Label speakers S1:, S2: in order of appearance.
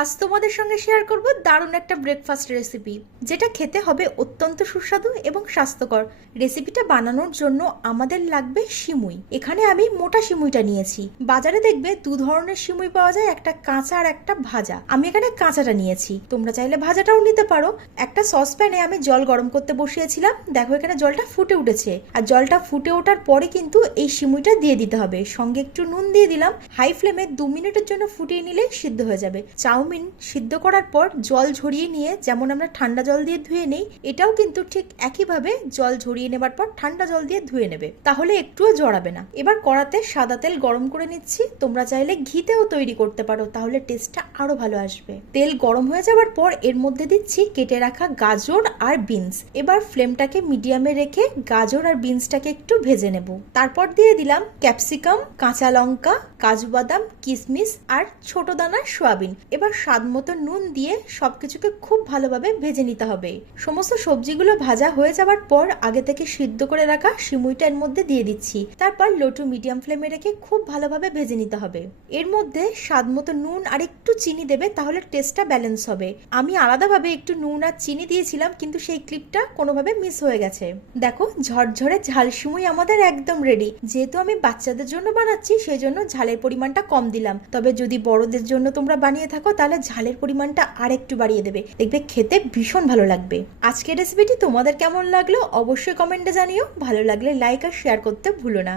S1: আজ তোমাদের সঙ্গে শেয়ার করব দারুণ একটা ব্রেকফাস্ট রেসিপি যেটা খেতে হবে অত্যন্ত সুস্বাদু এবং স্বাস্থ্যকর। রেসিপিটা বানানোর জন্য আমাদের লাগবে সিমুই এখানে আমি মোটা সিমুইটা নিয়েছি। বাজারে দেখবে দু ধরনের সিমুই পাওয়া যায়, একটা কাঁচা আর একটা ভাজা। আমি এখানে কাঁচাটা নিয়েছি। তোমরা চাইলে ভাজাটাও নিতে পারো। একটা সসপ্যানে আমি জল গরম করতে বসিয়েছিলাম। দেখো এখানে জলটা ফুটে উঠেছে। আর জলটা ফুটে ওঠার পরে কিন্তু এই সিমুইটা দিয়ে দিতে হবে। সঙ্গে একটু নুন দিয়ে দিলাম। হাই ফ্লেমে দু মিনিটের জন্য ফুটিয়ে নিলে সিদ্ধ হয়ে যাবে। চাউমিন সিদ্ধ করার পর জল ঝরিয়ে নিয়ে যেমন আমরা ঠান্ডা জল দিয়ে ধুয়ে নেই, এটাও কিন্তু ঠিক একইভাবে জল ঝরিয়ে নেবার পর ঠান্ডা জল দিয়ে ধুয়ে নেবে। তাহলে একটুও জড়াবে না। এবার কড়াতে সাদা তেল গরম করে নিচ্ছি। তোমরা চাইলে ঘিতেও তৈরি করতে পারো, তাহলে টেস্টটা আরও ভালো আসবে। তেল গরম হয়ে যাওয়ার পর এর মধ্যে দিচ্ছি কেটে রাখা গাজর আর বিনস। এবার ফ্লেমটাকে মিডিয়ামে রেখে গাজর আর বিনসটাকে একটু ভেজে নেব। তারপর দিয়ে দিলাম ক্যাপসিকাম, কাঁচা লঙ্কা কাজু বাদাম কিশমিশ আর ছোট দানার সোয়াবিন। এবার স্বাদ মতো নুন দিয়ে সবকিছুকে খুব ভালোভাবে ভেজে নিতে হবে। সমস্ত সবজিগুলো ভাজা হয়ে যাওয়ার পর আগে থেকে সিদ্ধ করে রাখা সিমুইটা এর মধ্যে দিয়ে দিচ্ছি। তারপর লো টু মিডিয়াম ফ্লেমে রেখে খুব ভালোভাবে ভেজে নিতে হবে। এর মধ্যে স্বাদ মতো নুন আর একটু চিনি দেবে তাহলে টেস্টটা ব্যালেন্স হবে। আমি আলাদাভাবে একটু নুন আর চিনি দিয়েছিলাম, কিন্তু সেই ক্লিপটা কোনোভাবে মিস হয়ে গেছে। দেখো, ঝরঝরে ঝাল সিমুই আমাদের একদম রেডি যেহেতু আমি বাচ্চাদের জন্য বানাচ্ছি, সেই জন্য ঝালের পরিমাণটা কম দিলাম। তবে যদি বড়দের জন্য তোমরা বানিয়ে থাকো তাহলে ঝালের পরিমাণটা আর একটু বাড়িয়ে দেবে। দেখবে খেতে ভীষণ ভালো লাগবে। আজকের রেসিপিটি তোমাদের কেমন লাগল অবশ্যই কমেন্টে জানিও। ভালো লাগলে লাইক আর শেয়ার করতে ভুলো না।